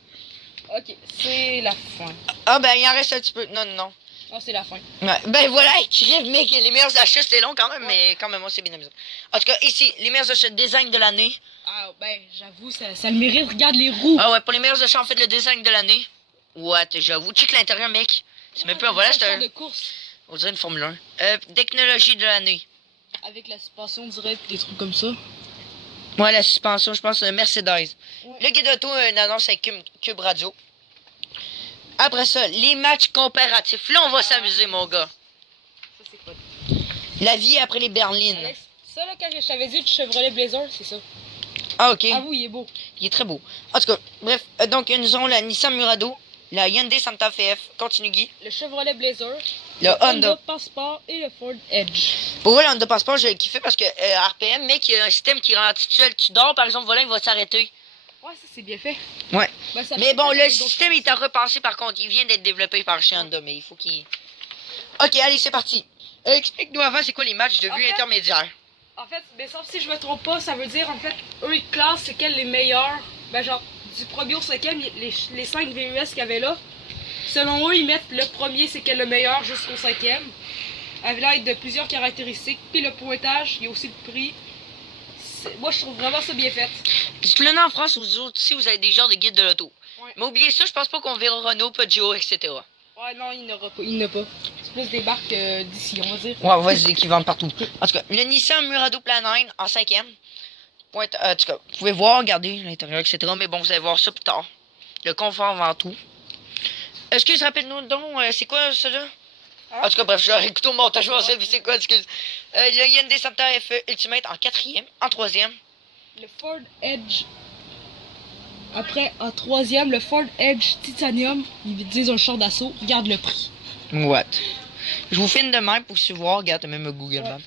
Ok, c'est la fin. Ah, ben, il en reste un petit peu. Non, non. Ah, c'est la fin. Ouais, ben voilà, crève, mec, les meilleurs achats, c'était long quand même, mais quand même, on s'est bien amusé. En tout cas, ici, les meilleurs achats de design de l'année. Ah, ben, j'avoue, ça le mérite. Regarde les roues. Ah ouais, pour les meilleurs achats, en fait, le design de l'année. What, j'avoue. Check l'intérieur, mec. C'est même pas un volant, c'est un. de course. On dirait une Formule 1. Technologie de l'année. Avec la suspension directe, des trucs comme ça. Ouais, la suspension, je pense, Mercedes. Ouais. Le guide auto, une annonce avec Cube Radio. Après ça, les matchs comparatifs. Là, on va s'amuser, mon gars. Ça, c'est quoi? La vie après les berlines. Alex, ça, là, quand je t'avais dit du Chevrolet Blazer, c'est ça. Ah, ok. Ah, oui, il est beau. Il est très beau. En tout cas, bref. Donc, nous avons la Nissan Murado, la Hyundai Santa Fe F. Continue, Guy. Le Chevrolet Blazer, Le Honda. Passport et le Ford Edge. Pour vrai, le Honda Passport, j'ai kiffé parce que RPM, mec, il y a un système qui ralentit tout seul. Tu dors, par exemple, voilà, il va s'arrêter. Ouais, ça, c'est bien fait. Ouais. Ben, ça Mais peut bon, être le avec d'autres système choses. est à repenser par contre. Il vient d'être développé par chez Honda, mais il faut qu'il. Ok, allez, c'est parti. Explique-nous avant, c'est quoi les matchs de En vue fait- intermédiaire. En fait, ben, sauf si je me trompe pas, ça veut dire, en fait, eux, ils classent c'est quels les meilleurs. Ben, genre, du premier au cinquième, les 5 VUS qu'il y avait là. Selon eux, ils mettent le premier, c'est quel le meilleur jusqu'au cinquième. Avec l'aide de plusieurs caractéristiques. Puis le pointage, il y a aussi le prix. Moi, je trouve vraiment ça bien fait. Parce que là, en France, vous autres, si vous avez des genres de guides de l'auto. Ouais. Mais oubliez ça, je pense pas qu'on verra Renault, Peugeot, etc. Ouais, non, il n'aura pas. Il n'a pas. C'est plus des marques d'ici, on va dire. Ouais, vas-y, qui vendent partout. En tout cas, le Nissan Murado Planine en cinquième. En tout cas, vous pouvez voir, regardez l'intérieur, etc. Mais bon, vous allez voir ça plus tard. Le confort avant tout. Excuse, rappelle-nous donc, c'est quoi ça là? En tout cas, bref, je l'aurais écouté au montage, je m'en sais, puis c'est quoi, excuse. Le Hyundai Santa Fe Ultimate en quatrième. En troisième. Le Ford Edge. Après, en troisième, le Ford Edge Titanium. Ils disent un char d'assaut. Regarde le prix. What? Je vous filme de même pour se voir. Regarde, t'as même un Google Ouais. Maps.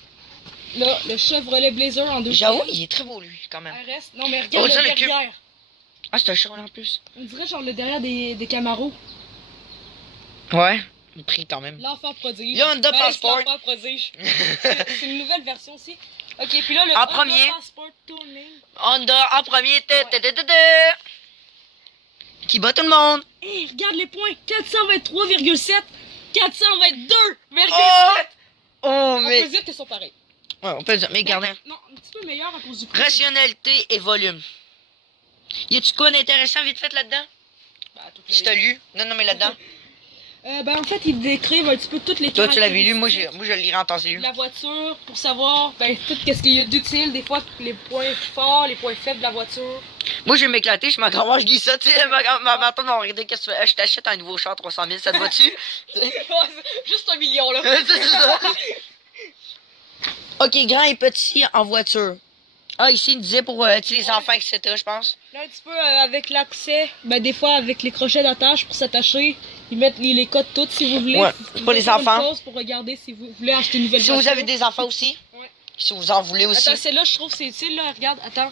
Là, le Chevrolet Blazer en deuxième. J'avoue, il est très beau, lui, quand même. RS. Non, mais On regarde dirait le le cube. derrière. Ah, c'est un Chevrolet en plus. On dirait genre le derrière des Camaro. Ouais. Le prix, quand même. L'enfant prodige. Le Honda Ouais, Passport. c'est l'enfant prodige. C'est une nouvelle version aussi. Ok, puis là, le En Honda premier. Passport Touring. Honda en premier. Qui bat tout le monde. Hey, regarde les points. 423,7. 422,7. Oh, On mais. peut dire qu'ils sont pareils. Ouais, on peut dire. Mais regardez. Non, un petit peu meilleur à cause du prix. Rationalité et volume. Y a-tu quoi d'intéressant vite fait là-dedans? Bah, toutes les- Si t'as lu? Non, mais là-dedans. Ben, en fait, ils décrivent un petit peu toutes les Toi, tu l'avais lu, caractéristiques moi je le lirai en temps et lieu. de la voiture pour savoir ben, tout ce qu'il y a d'utile, des fois les points forts, les points faibles de la voiture. Moi, je vais m'éclater, je m'en je dis ça, tu sais, ma tante m'a regardé, qu'est-ce que tu fais? Je t'achète un nouveau char 300 000, ça te va-tu? Juste 1 million là. C'est ça. Ok, grand et petit en voiture. Ah, ici, il disait pour tu sais, les enfants, etc., je pense. Là, un petit peu avec l'accès, ben, des fois avec les crochets d'attache pour s'attacher, ils les codent toutes si vous voulez. Ouais, Vous pour les pouvez faire une enfants. pause pour regarder si vous voulez acheter une nouvelle Si vous voiture. avez des enfants aussi, Ouais. si vous en voulez aussi. Attends, celle-là, je trouve que c'est utile, là. Regarde, attends.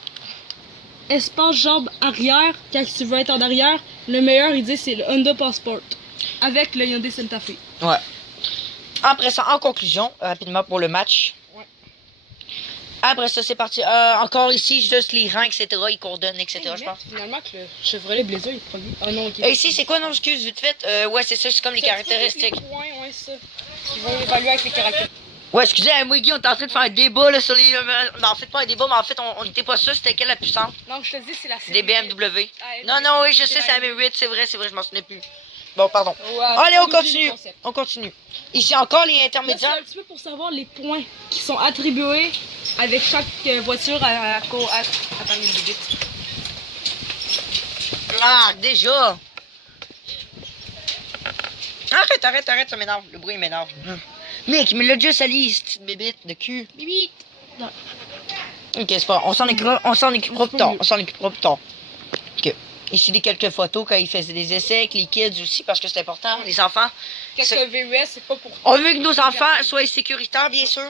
Espace jambes arrière, quand tu veux être en arrière, le meilleur, il dit, c'est le Honda Passport. Avec le Hyundai Santa Fe. Ouais. Après ça, en conclusion, rapidement pour le match. Ouais. Après ça, c'est parti. Encore ici, juste les rangs, etc., ils coordonnent, etc., je pense. Finalement, que le Chevrolet Blazer, il produit. Ah non, ok. Et ici, c'est quoi, non, excuse, vite fait? Ouais, c'est ça, c'est comme les caractéristiques. Les points, ouais, ça. Qui vont évaluer avec les caractéristiques. Ouais, excusez, moi, Guy, on était en train de faire un débat, là, sur les... en fait, pas un débat, mais en fait, on était pas sûr c'était quelle la puissante. Non, je te dis, c'est la Des BMW. Ah, Non, non, oui, je sais, c'est la M8, c'est vrai, je m'en souvenais plus. Bon, pardon. Ouais, Allez, on oublie le continue. concept. On continue. Ici, encore les Là, c'est intermédiaires. un petit peu pour savoir les points qui sont attribués avec chaque voiture Attends une minute. Ah, déjà. Arrête, ça m'énerve. Le bruit m'énerve. Mec, mais l'a déjà sali, cette petite bébite de cul. Bibi. Ok, c'est pas. On s'en occupera plus tard. On s'en occupera plus tard. Ok. Ici, des quelques photos quand ils faisaient des essais avec les kids aussi, parce que c'est important, les enfants. Qu'est-ce qu'un VUS, c'est pas pour. On veut que nos enfants soient sécuritaires, bien sûr.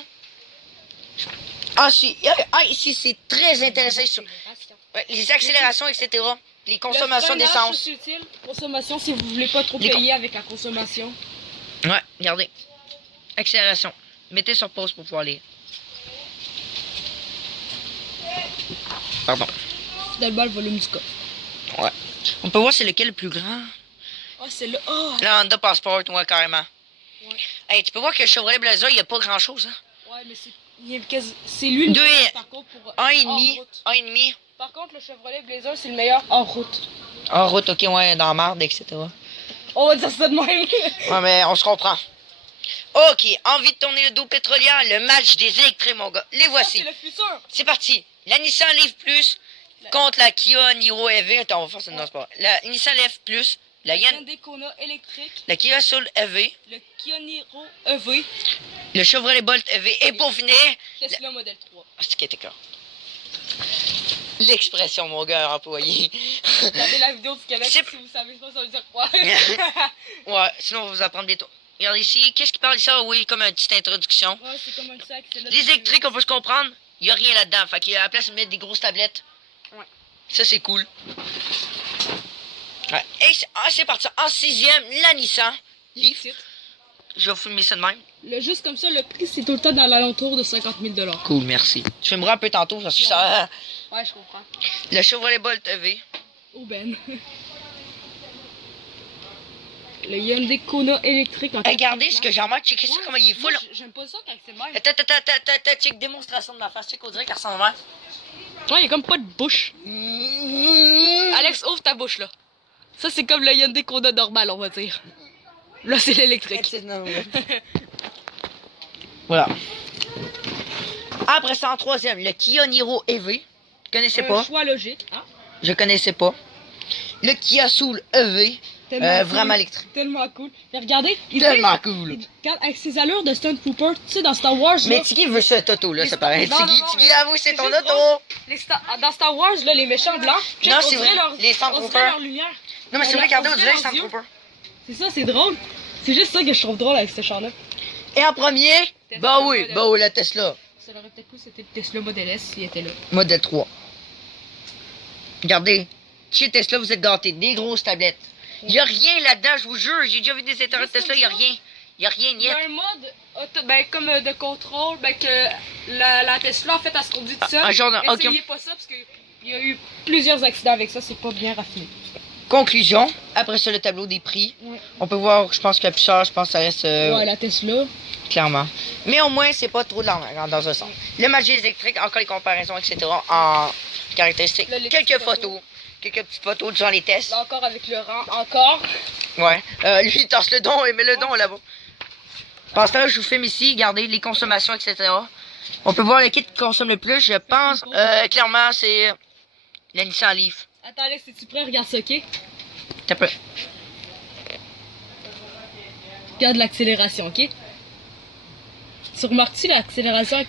Ah, ici, c'est très intéressant. Ouais, les accélérations, etc. Les consommations Le freinage, d'essence. c'est utile. Consommation, si vous voulez pas trop Les payer avec la consommation. Ouais, regardez. Accélération. Mettez sur pause pour pouvoir lire. Pardon. Finalement, le volume du coffre. Ouais. On peut voir c'est lequel le plus grand. Ah, c'est là. Oh! Le Honda Passport, ouais, carrément. Ouais. Hey, tu peux voir que le Chevrolet Blazer, il n'y a pas grand chose, hein. Ouais, mais c'est lui le Deux meilleur, et- par contre, pour. Un et hors demi. route. Un et demi. Par contre, le Chevrolet Blazer, c'est le meilleur hors route. En route, ok, ouais, dans la marde, etc. On va dire ça de même. Ouais, mais on se comprend. Ok, envie de tourner le dos pétrolier, le match des électriques, mon gars. Les voici. C'est le futur. C'est parti. La Nissan Leaf Plus contre la Kia Niro EV. Attends, on va faire ça dans sport. La Nissan Leaf Plus, la Hyundai Kona électrique, la Kia Soul EV, le Kia Niro EV, le Chevrolet Bolt EV. Et pour finir, Tesla Model 3. ah, c'est qui était clair. L'expression, mon gars, employé. Regardez la vidéo du Québec C'est- si vous savez pas ça veut dire quoi. Ouais, sinon on va vous apprendre bientôt. Regarde ici, qu'est-ce qui parle ici? Ah oui, comme une petite introduction. Ouais, c'est comme un sac. c'est là Les du- électriques, on peut se comprendre. Il n'y a rien là-dedans. Fait qu'à la place de mettre des grosses tablettes. Ouais. Ça, c'est cool. Ouais. Et c'est parti. En sixième, la Nissan Leaf. Titre. Je vais vous filmer ça de même. Juste comme ça, le prix c'est tout le temps dans l'alentour de 50 000 $. Cool, merci. Je filmerai un peu tantôt parce que ça. Ouais, je comprends. Le Chevrolet Bolt EV. Aubaine. Le Hyundai Kona électrique en Regardez ce que j'ai en main. Checkez ça Ouais, comment il est moi, full. J'aime pas ça quand c'est le même. Attends, check démonstration de ma face. Check, on dirait qu'elle ressemble à Ouais, il y a comme pas de bouche. Alex, ouvre ta bouche là. Ça, c'est comme le Hyundai Kona normal, on va dire. Là, c'est l'électrique. Voilà. Après ça, en troisième, le Kia Niro EV. Je connaissais Un pas. choix logique. Hein? Je connaissais pas. Le Kia Soul EV. Vraiment électrique. Tellement cool. Mais regardez, Tellement cool. Regarde, avec ses allures de Stunt Trooper, tu sais, dans Star Wars, Mais là, Tiki veut cette auto là, Les ça Star- paraît. Non, non, non, Tiki, mais avoue, c'est ton juste auto. dans Star Wars, là, les méchants blancs, check, Non, on c'est dirait vrai, leur- les on dirait Stormtroopers. leur lumière. Non, mais c'est On vrai, regardez, on dirait dirait les leurs yeux. Stormtroopers. C'est ça, c'est drôle. C'est juste ça que je trouve drôle avec ce char-là. Et en premier, bah oui, la Tesla. Ça l'aurait peut-être cool, c'était le Tesla Model S s'il était là. Modèle 3. Regardez, chez Tesla, vous êtes gâtés. Des grosses tablettes. Il n'y a rien là-dedans, je vous jure. J'ai déjà vu des intérieurs de Tesla, il n'y a rien. Il n'y a rien, Il y a niet. un mode comme de contrôle, que la Tesla, en fait, elle se conduit toute seule. Un genre de- ok. Essayez pas ça parce qu'il y a eu plusieurs accidents avec ça, c'est pas bien raffiné. Conclusion, après ça, le tableau des prix. Ouais. On peut voir, je pense que la plus chère, je pense que ça reste Ouais, la Tesla. clairement. Mais au moins, c'est pas trop de l'argent dans un sens. Le match électrique, encore les comparaisons, etc. en caractéristiques. Là, les Quelques petites photos. Quelques petites photos durant les tests. Là encore avec le rang, encore. Ouais. Lui, il torche le don et met le don là-bas. Pendant ce temps-là, je vous filme ici, regardez les consommations, etc. On peut voir lequel consomme le plus. Je pense, clairement, c'est la Nissan Leaf. Attends, Alex, es-tu prêt? Regarde ça, ok? T'as peu. Regarde l'accélération, ok? Tu remarques-tu l'accélération avec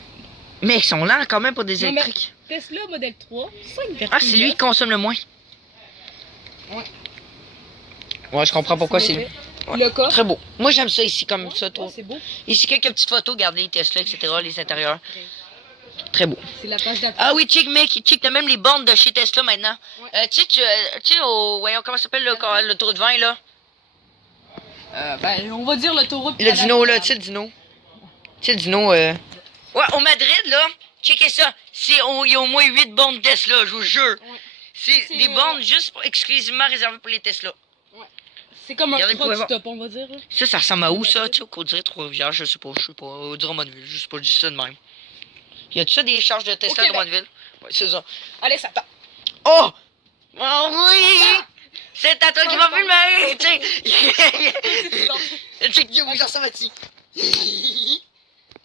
Mais ils sont lents quand même pour des Non, mais- électriques. Tesla Model 3? 5,9. Ah, c'est lui qui consomme le moins. Ouais. Ouais, je comprends pourquoi c'est lui. Le coffre. Très beau. Moi, j'aime ça ici comme ça, Ouais, trop. c'est beau. Ici, quelques petites photos, regardez les Tesla, etc., les intérieurs. Très beau. C'est la page d'après. Ah oui, check, mec, check, t'as même les bornes de chez Tesla maintenant. Ouais. Tu sais, voyons, comment ça s'appelle le tour de vin, là? On va dire l'autoroute. Le dino, là, tu sais, le dino. Tu sais, le dino, Ouais, au Madrid, là, checkez ça. Il y a au moins 8 bornes Tesla, je vous jure. Ouais. C'est C'est, des bornes juste exclusivement réservées pour les Tesla. C'est comme un Regardez, truck vous pouvez stop, on va dire. Là. Ça ressemble à où, ça? Tu sais, qu'on dirait Trois-Rivières, je sais pas, au Drummondville, je sais pas, je dis ça de même. Y a-tu ça des charges de Tesla à Québec. Drummondville? Ouais, c'est ça. Allez, ça part. Oh! Oh oui! C'est à toi qui m'a filmé! Check, yo, j'en ça va-tu?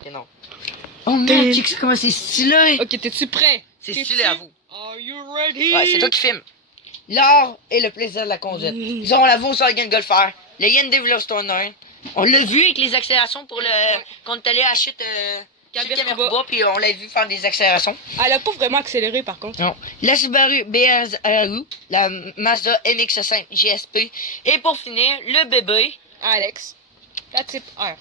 Et non. Oh merde, check comment c'est stylé! Ok, t'es-tu prêt? C'est T'es-tu? stylé à vous. Are you ready? Ouais, c'est toi qui filmes. L'art et le plaisir de la conduite. Ils ont la Volkswagen Golf R, le Hyundai Veloster. On l'a vu avec les accélérations pour le. Quand on est allé à Chute Camercuba, puis on l'a vu faire des accélérations. Elle a pas vraiment accéléré par contre. Non. La Subaru BRZ, la Mazda MX-5 GSP. Et pour finir, le bébé. Alex, la type R.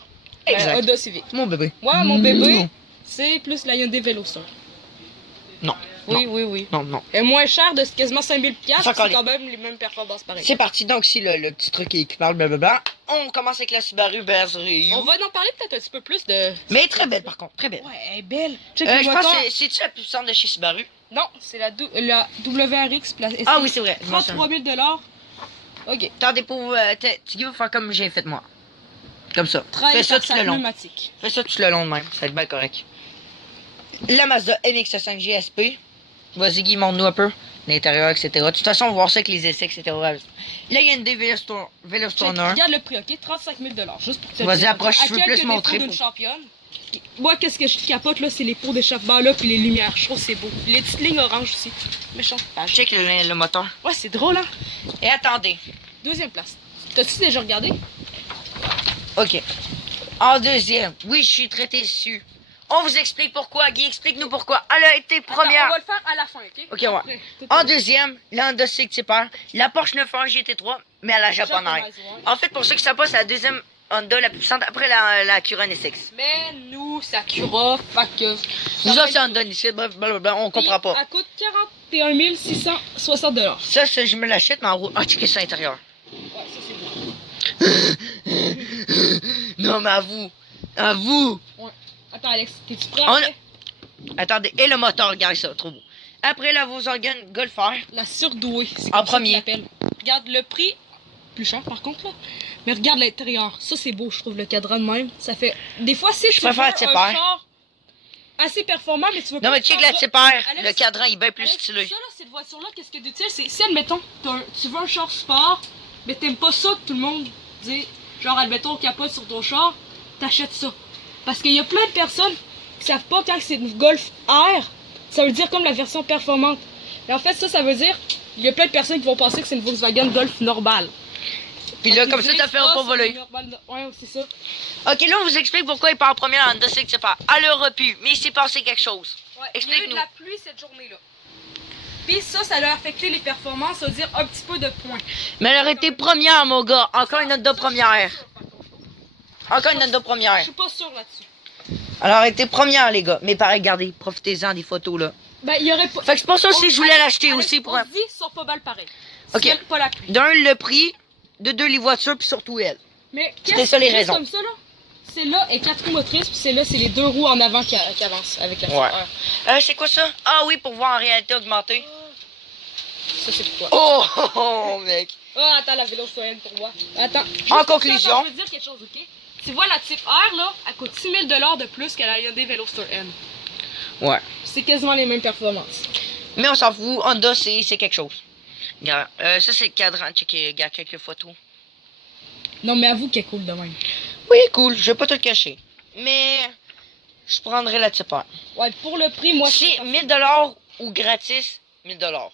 Exact. Honda Civic. Mon bébé. Moi, mon bébé, c'est plus la Hyundai Veloster. Non. Oui, oui, oui. Non, non. Elle est moins chère de quasiment 5000$, C'est c'est encore quand même les mêmes performances pareilles. C'est parti, donc si le petit truc qui parle blablabla. On commence avec la Subaru BRZ. On va en parler peut-être un petit peu plus de... Mais très belle par contre, très belle. Ouais, elle est belle. Check Je le pense moteur. que c'est-tu la plus puissante de chez Subaru? Non, c'est la WRX Plus. Ah oui, c'est vrai. 33 000$. Ok. Attendez, pour Tiggy va faire comme j'ai fait moi. Comme ça. Fais Travaille ça par tout sa le long. pneumatique. Fais ça tout le long de même. Ça va être bien correct. La Mazda MX-5 GSP. Vas-y, Guy, montre-nous un peu. L'intérieur, etc. De toute façon, on va voir ça avec les essais, etc. La Hyundai Check, Veloster. regarde le prix, ok? 35 000$. Juste pour te Vas-y, dire. approche, À je veux quelques plus montrer défauts d'une pour- championne. Moi, qu'est-ce que je capote là, c'est les pots d'échappement là, puis les lumières. Je trouve que c'est beau. Les petites lignes oranges aussi. Méchante page. Check le moteur. Ouais, c'est drôle, hein? Et attendez. Deuxième place. T'as-tu déjà regardé? OK. En deuxième. Oui, je suis très déçu. On vous explique pourquoi. Guy, explique-nous pourquoi. Elle a été première. Attends, on va le faire à la fin, ok? Ok, ouais. Après, tout En est- deuxième, la Honda Civic Type R, la Porsche 911 GT3, mais à la japonaise. Japonaise, ouais. En fait, pour ceux qui savent pas, c'est la deuxième Honda la plus puissante après la Acura NSX. Mais nous, c'est Acura, fait que... Nous autres, c'est Honda ici, blablabla, on comprend pas. Elle coûte 41 660$. Ça, je me l'achète, mais en route. Ah, checkez ça à l'intérieur. Ouais, ça c'est beau. Non, mais à vous. À vous. Ouais. Attends, Alex, t'es-tu prêt On après? Attendez, et le moteur, regardez ça, trop beau. Après la Volkswagen Golf R, La surdouée, c'est En comme ça premier. qu'ils l'appellent. Regarde le prix, plus cher par contre là. Mais regarde l'intérieur, ça c'est beau, je trouve le cadran de même. Ça fait des fois si tu veux préfère un la Type R. char assez performant, mais tu veux non, pas mais un check char la Type R, Alex, le cadran il est bien plus Alex, stylé. ça là, cette voiture là, qu'est-ce que d'utile, c'est si admettons, tu veux un char sport, mais t'aimes pas ça que tout le monde dit, genre admettons capote sur ton char, t'achètes ça. Parce qu'il y a plein de personnes qui savent pas quand c'est une Golf R, ça veut dire comme la version performante. Et en fait ça veut dire, il y a plein de personnes qui vont penser que c'est une Volkswagen Golf normale. Puis là, comme ça, ça fait pas voler. Ouais, c'est ça. Ok, là, on vous explique pourquoi il part en premier en Honda Civic Type-R. Elle aurait pu, mais il s'est passé quelque chose. Ouais, il y a eu de Explique-nous. la pluie cette journée-là. Puis ça l'a affecté les performances, ça veut dire un petit peu de points. Mais elle aurait été première, mon gars. Encore une Honda première. Encore une Honda Je première. suis pas sûr là-dessus. Elle aurait été première, les gars. Mais pareil, regardez, profitez-en des photos, là. Ben, il y aurait pas. Fait que c'est pour ça aussi que je voulais l'acheter aussi pour un... On se dit, sont pas balles pareil. Ok. C'est pas la pluie. D'un, le prix. De deux, les voitures, puis surtout elle. Mais C'était ça les juste raisons. comme ça, là. C'est là est 4 roues motrices, puis c'est là, c'est les 2 roues en avant qui avancent avec la Ouais. R. C'est quoi ça? Ah oui, pour voir en réalité augmentée. Ça, c'est pourquoi. Oh, oh, oh, mec. Oh, attends, la vélo citoyenne pour moi. Attends. Juste En pour ça, conclusion. attends, je veux dire quelque chose, ok? Tu vois, la type R, là, elle coûte 6 000 de plus qu'à la Hyundai Veloster N. Ouais. C'est quasiment les mêmes performances. Mais on s'en fout, Honda, c'est quelque chose. Regarde, ça c'est le cadran. Checker, regarde quelques photos. Non, mais avoue qu'elle est cool de même. Oui, cool, je vais pas te le cacher. Mais je prendrai la type R. Ouais, pour le prix, moi, C'est 1000$ ou gratis, 1000$.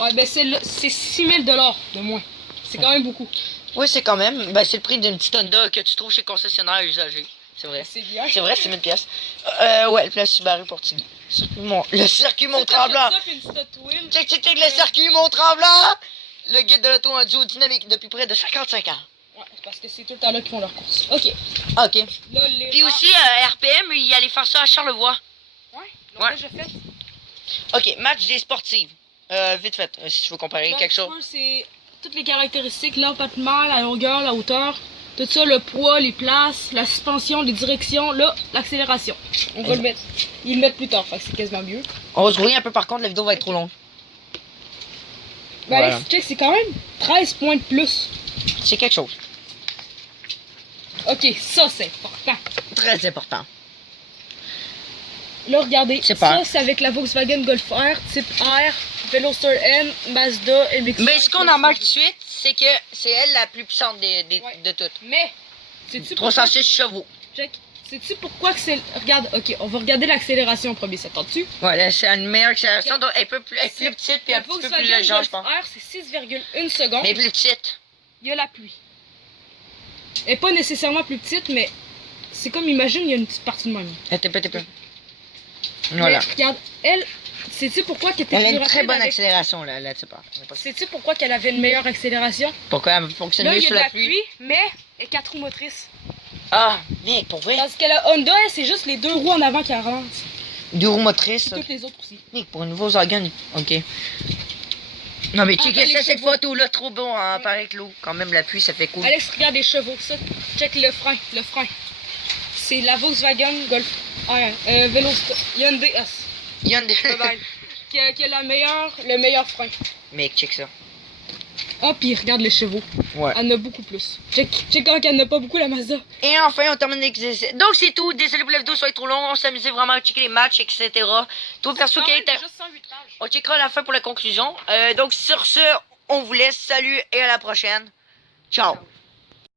Ouais, ben c'est 6 000 de moins. C'est quand même beaucoup. Oui, c'est quand même. Ben, c'est le prix d'une petite Honda que tu trouves chez concessionnaire usagé. C'est vrai. C'est bien. C'est vrai, c'est 1000 pièces. Ouais, le Subaru Portici. Le circuit Mont-Tremblant. Ça, puis une petite wheel. Check, check, check, le circuit Mont-Tremblant. Le guide de l'auto en duo dynamique depuis près de 55 ans. Ouais, c'est parce que c'est tout le temps là qu'ils font leur course. Ok. Ok. Là, les Puis aussi, RPM, il allait faire ça à Charlevoix. Ouais, Ouais. déjà fait. Ok, match des sportives. Vite fait, si tu veux comparer Là, quelque chose. c'est toutes les caractéristiques, l'empattement, la longueur, la hauteur, tout ça, le poids, les places, la suspension, les directions, là, l'accélération. On va le mettre. Ils le mettent plus tard, fait que c'est quasiment mieux. On va se rouiller un peu par contre, la vidéo va être trop longue. Ben, Voilà. allez, check, c'est quand même 13 points de plus. C'est quelque chose. Ok, ça c'est important. Très important. Là, regardez, C'est pas. ça c'est avec la Volkswagen Golf R, type R, Veloster N, Mazda, MX-5. Mais ce qu'on en marque tout de suite, c'est que c'est elle la plus puissante Ouais. de toutes. Mais, sais-tu pourquoi? 306 chevaux. Check. Sais-tu pourquoi que c'est... Regarde, ok, on va regarder l'accélération en premier, ça te tente-tu? Ouais, là, c'est une meilleure accélération, donc elle peut être plus petite puis La un petit peu plus Volkswagen légère, je Golf pense. R, c'est 6,1 secondes. Mais plus petite. Il y a la pluie. Elle est pas nécessairement plus petite, mais c'est comme, imagine, il y a une petite partie de même. Elle était peu. Voilà. Mais regarde, elle, sais-tu pourquoi qu'elle était Elle a plus une très rapide bonne avec- accélération, là, tu sais pas. Sais-tu pourquoi qu'elle avait une meilleure accélération? Pourquoi elle fonctionne Là, mieux il y a sous de la la pluie? pluie, mais elle est 4 roues motrices. Ah, mais pour vrai, Parce que la Honda, elle, c'est juste les 2 roues en avant qui avancent. 2 roues motrices. Toutes les autres aussi. Mais pour une Volkswagen, ok. Non mais checkez Attends, ça, les cette chevaux. photo-là, trop bon, hein, pareil avec l'eau. Quand même, la pluie, ça fait cool. Alex, regarde les chevaux, ça. Check le frein, C'est la Volkswagen Golf R, Hyundai S. Hyundai. Bye-bye. qui a le meilleur frein. Mec, check ça. Ah, puis regarde les chevaux. Ouais. Elle en a beaucoup plus. Check quand elle n'a pas beaucoup la Mazda. Et enfin, on termine avec les... Donc c'est tout. Désolé pour la vidéo soit trop long. On s'amusait vraiment à checker les matchs, etc. Toi, perso, Quand quel même était... juste 108 pages. On checkera à la fin pour la conclusion. Donc sur ce, on vous laisse. Salut et à la prochaine. Ciao.